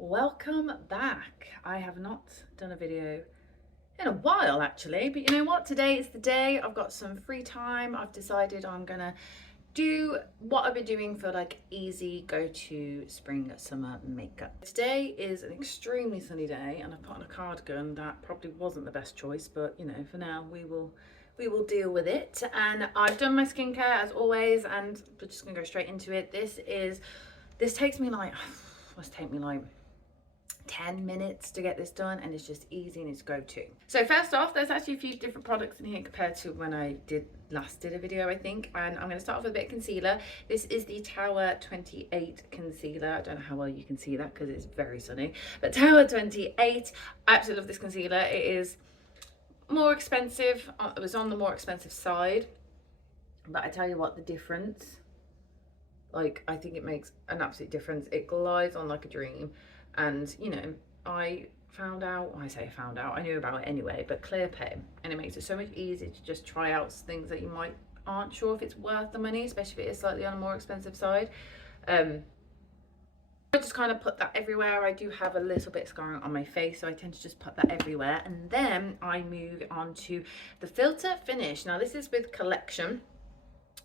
Welcome back. I have not done a video in a while actually, but you know what? Today is the day. I've got some free time. I've decided I'm gonna do what I've been doing for like easy go-to spring summer makeup. Today is an extremely sunny day and I've put on a cardigan that probably wasn't the best choice, but you know, for now we will deal with it. And I've done my skincare as always, and we're just gonna go straight into it. This takes me like must take me like 10 minutes to get this done, and it's just easy and it's go-to. So first off, there's actually a few different products in here compared to when I last did a video, I think. And I'm going to start off with a bit of concealer. This is the Tower 28 concealer. I don't know how well you can see that because it's very sunny, but Tower 28, I absolutely love this concealer. It is more expensive. It was on the more expensive side, but I tell you what, the difference, like, I think it makes an absolute difference. It glides on like a dream. And you know, I found out, well, I found out, I knew about it anyway, but ClearPay, and it makes it so much easier to just try out things that you aren't sure if it's worth the money, especially if it is slightly on a more expensive side. I just kind of put that everywhere. I do have a little bit of scarring on my face, so I tend to just put that everywhere. And then I move on to the Filter Finish. Now this is with Collection.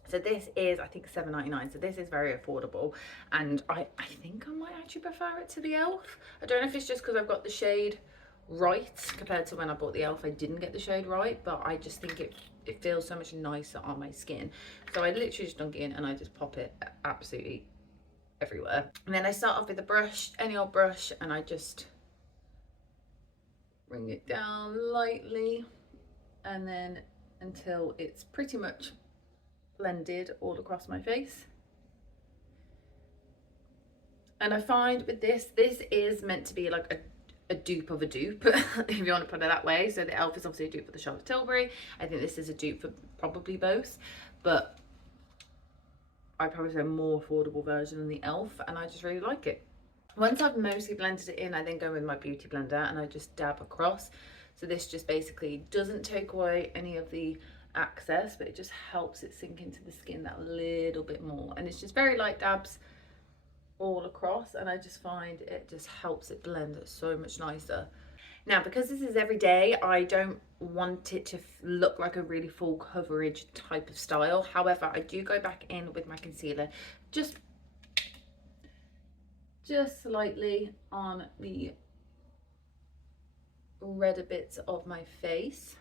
So this is, I think, $7.99, so this is very affordable, and I think I might actually prefer it to the e.l.f. I don't know if it's just because I've got the shade right compared to when I bought the e.l.f. I didn't get the shade right, but I just think it feels so much nicer on my skin. So I literally just dunk it in and I just pop it absolutely everywhere. And then I start off with a brush, any old brush, and I just bring it down lightly, and then until it's pretty much blended all across my face. And I find with this is meant to be like a dupe of a dupe, if you want to put it that way. So the e.l.f. is obviously a dupe for the Charlotte Tilbury. I think this is a dupe for probably both, but I probably say a more affordable version than the e.l.f. and I just really like it. Once I've mostly blended it in, I then go with my beauty blender and I just dab across. So this just basically doesn't take away any of the access, but it just helps it sink into the skin that little bit more, and it's just very light dabs all across, and I just find it just helps it blend so much nicer. Now, because this is every day, I don't want it to look like a really full coverage type of style. However, I do go back in with my concealer just slightly on the redder bits of my face.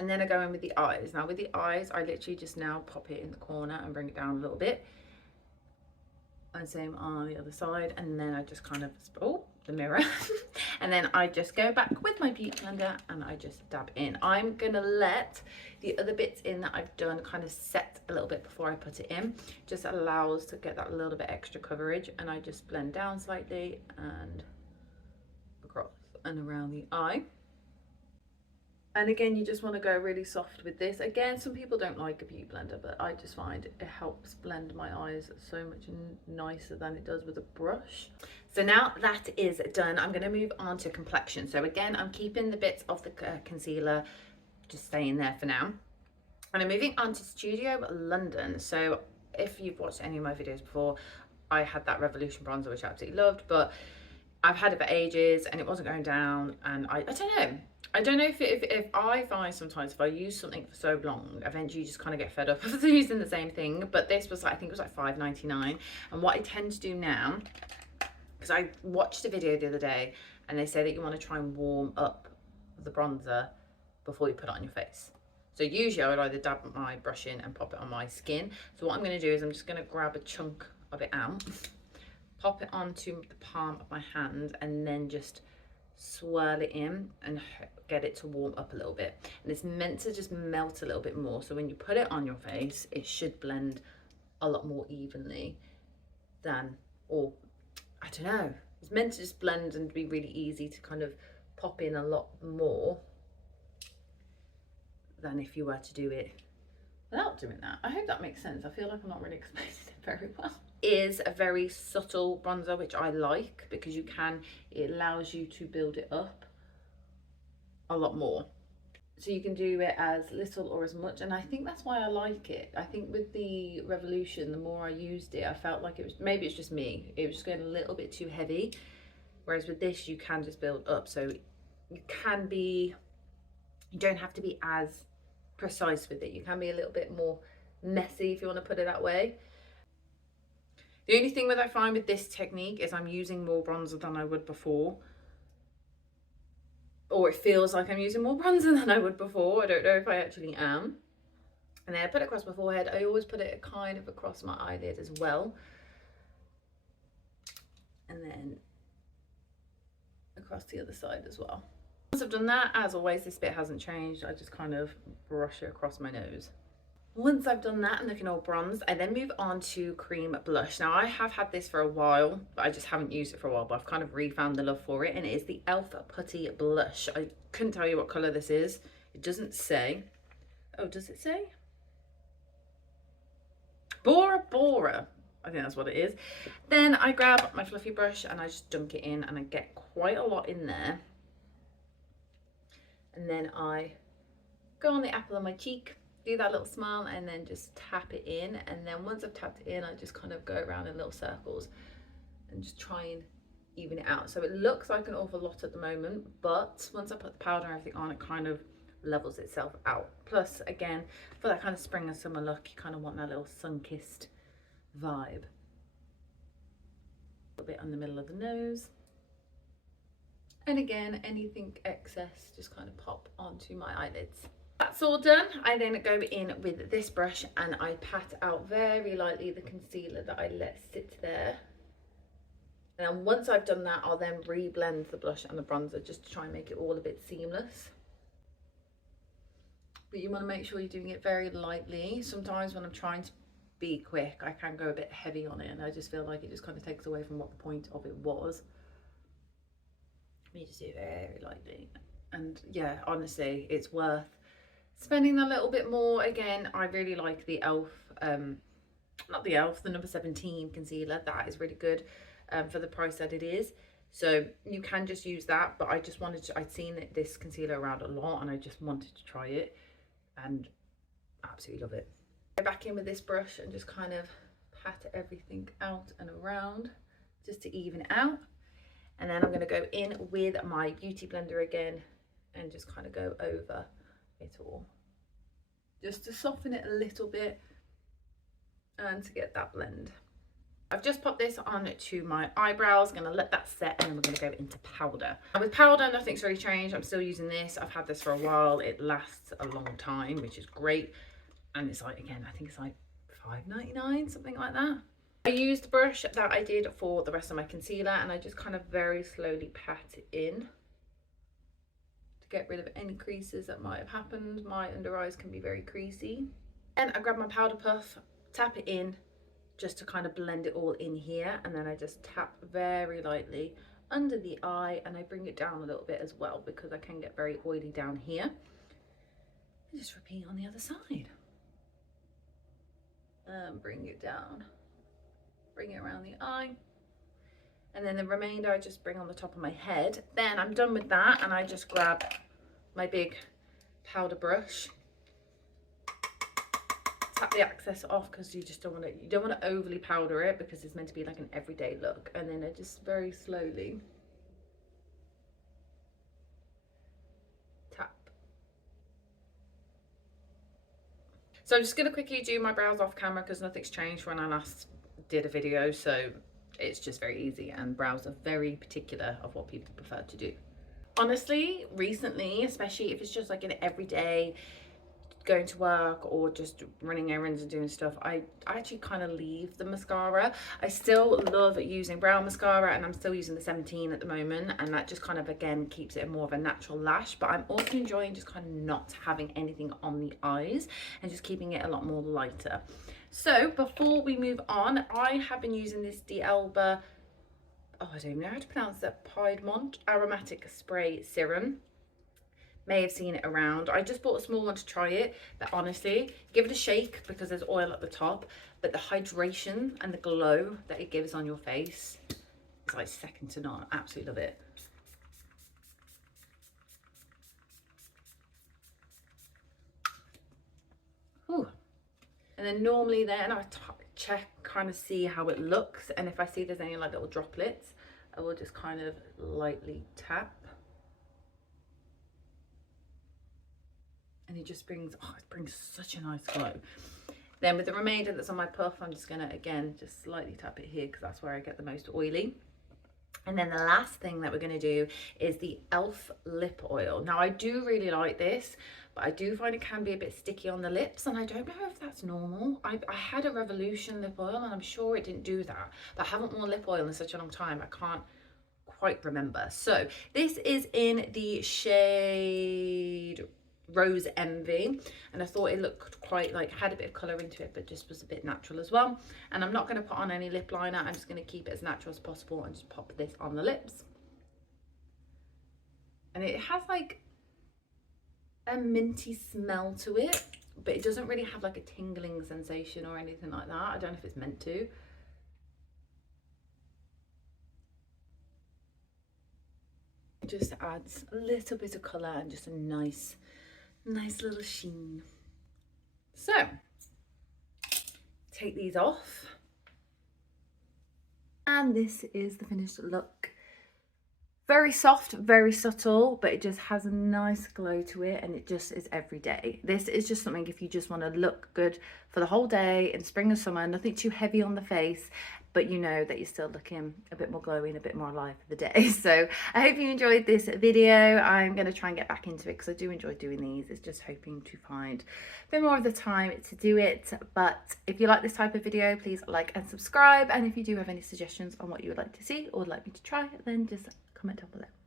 And then I go in with the eyes. Now with the eyes, I literally just now pop it in the corner and bring it down a little bit. And same on the other side. And then I just kind of, oh, the mirror. And then I just go back with my beauty blender and I just dab in. I'm gonna let the other bits in that I've done kind of set a little bit before I put it in. Just allows to get that little bit extra coverage. And I just blend down slightly and across and around the eye. And again, you just want to go really soft with this. Again, some people don't like a beauty blender, but I just find it helps blend my eyes so much nicer than it does with a brush. So now that is done, I'm going to move on to complexion. So again, I'm keeping the bits of the concealer just staying there for now. And I'm moving on to Studio London. So if you've watched any of my videos before, I had that Revolution bronzer, which I absolutely loved, but I've had it for ages and it wasn't going down, and I don't know. I don't know if I find sometimes if I use something for so long, eventually you just kind of get fed up of using the same thing. But this was, I think it was like $5.99. And what I tend to do now, because I watched a video the other day and they say that you want to try and warm up the bronzer before you put it on your face. So usually I would either dab my brush in and pop it on my skin. So what I'm going to do is I'm just going to grab a chunk of it out, pop it onto the palm of my hand, and then just swirl it in and get it to warm up a little bit. And it's meant to just melt a little bit more, so when you put it on your face it should blend a lot more evenly than, or I don't know, it's meant to just blend and be really easy to kind of pop in a lot more than if you were to do it without doing that. I hope that makes sense. I feel like I'm not really explaining it very well. Is a very subtle bronzer, which I like because it allows you to build it up a lot more. So you can do it as little or as much, and I think that's why I like it. I think with the Revolution, the more I used it, I felt like it was, maybe it's just me, it was just going a little bit too heavy, whereas with this you can just build up. So you don't have to be as precise with it. You can be a little bit more messy, if you want to put it that way. The only thing that I find with this technique is I'm using more bronzer than I would before, or it feels like I'm using more bronzer than I would before. I don't know if I actually am. And then I put it across my forehead. I always put it kind of across my eyelid as well, and then across the other side as well. Once I've done that, as always, this bit hasn't changed. I just kind of brush it across my nose. Once I've done that and looking all bronzed, I then move on to cream blush. Now I have had this for a while, but I just haven't used it for a while, but I've kind of refound the love for it, and it is the e.l.f. Putty Blush. I couldn't tell you what colour this is. It doesn't say. Oh, does it say? Bora Bora. I think that's what it is. Then I grab my fluffy brush and I just dunk it in, and I get quite a lot in there. And then I go on the apple of my cheek, do that little smile, and then just tap it in. And then once I've tapped it in, I just kind of go around in little circles and just try and even it out. So it looks like an awful lot at the moment, but once I put the powder and everything on, it kind of levels itself out. Plus, again, for that kind of spring and summer look, you kind of want that little sun-kissed vibe. A little bit on the middle of the nose. And again, anything excess just kind of pop onto my eyelids. That's all done. I then go in with this brush and I pat out very lightly the concealer that I let sit there. And then once I've done that, I'll then re-blend the blush and the bronzer just to try and make it all a bit seamless. But you want to make sure you're doing it very lightly. Sometimes when I'm trying to be quick, I can go a bit heavy on it, and I just feel like it just kind of takes away from what the point of it was. You just do it very lightly. And yeah, honestly, it's worth spending a little bit more. Again, I really like the e.l.f. Not the e.l.f., the number 17 concealer. That is really good for the price that it is. So you can just use that, but I just wanted to, I'd seen this concealer around a lot and I just wanted to try it, and absolutely love it. Go back in with this brush and just kind of pat everything out and around just to even it out. And then I'm going to go in with my beauty blender again and just kind of go over it all, just to soften it a little bit and to get that blend. I've just popped this on to my eyebrows, going to let that set, and then we're going to go into powder. And with powder, nothing's really changed. I'm still using this. I've had this for a while. It lasts a long time, which is great. And it's like, again, I think it's like $5.99, something like that. I used the brush that I did for the rest of my concealer, and I just kind of very slowly pat it in to get rid of any creases that might have happened. My under eyes can be very creasy. Then I grab my powder puff, tap it in, just to kind of blend it all in here, and then I just tap very lightly under the eye, and I bring it down a little bit as well because I can get very oily down here. And just repeat on the other side. Bring it down, bring it around the eye, and then the remainder I just bring on the top of my head. Then I'm done with that, and I just grab my big powder brush, tap the excess off because you just don't want to overly powder it because it's meant to be like an everyday look. And then I just very slowly tap. So I'm just going to quickly do my brows off camera because nothing's changed when I last did a video, so it's just very easy, and brows are very particular of what people prefer to do. Honestly, recently, especially if it's just like an everyday going to work or just running errands and doing stuff, I actually kind of leave the mascara. I still love using brow mascara, and I'm still using the 17 at the moment, and that just kind of again keeps it more of a natural lash. But I'm also enjoying just kind of not having anything on the eyes and just keeping it a lot more lighter. So before we move on, I have been using this D'Alba, oh, I don't even know how to pronounce that, Piedmont Aromatic Spray Serum. May have seen it around. I just bought a small one to try it, but honestly, give it a shake because there's oil at the top, but the hydration and the glow that it gives on your face is like second to none. Absolutely love it. And then normally then I check, kind of see how it looks, and if I see there's any like little droplets, I will just kind of lightly tap. And it just brings, oh, it brings such a nice glow. Then with the remainder that's on my puff, I'm just gonna, again, just slightly tap it here because that's where I get the most oily. And then the last thing that we're gonna do is the e.l.f. lip oil. Now I do really like this, but I do find it can be a bit sticky on the lips, and I don't know if that's normal. I had a Revolution lip oil and I'm sure it didn't do that, but I haven't worn lip oil in such a long time, I can't quite remember. So this is in the shade Rose Envy, and I thought it looked quite like, had a bit of colour into it, but just was a bit natural as well. And I'm not going to put on any lip liner, I'm just going to keep it as natural as possible and just pop this on the lips. And it has like a minty smell to it, but it doesn't really have like a tingling sensation or anything like that. I don't know if it's meant to. It just adds a little bit of colour and just a nice little sheen. So take these off, and this is the finished look. Very soft, very subtle, but it just has a nice glow to it, and it just is everyday. This is just something if you just want to look good for the whole day in spring and summer, nothing too heavy on the face, but you know that you're still looking a bit more glowy and a bit more alive for the day. So I hope you enjoyed this video. I'm going to try and get back into it because I do enjoy doing these. It's just hoping to find a bit more of the time to do it. But if you like this type of video, please like and subscribe. And if you do have any suggestions on what you would like to see or would like me to try, then just comment down below.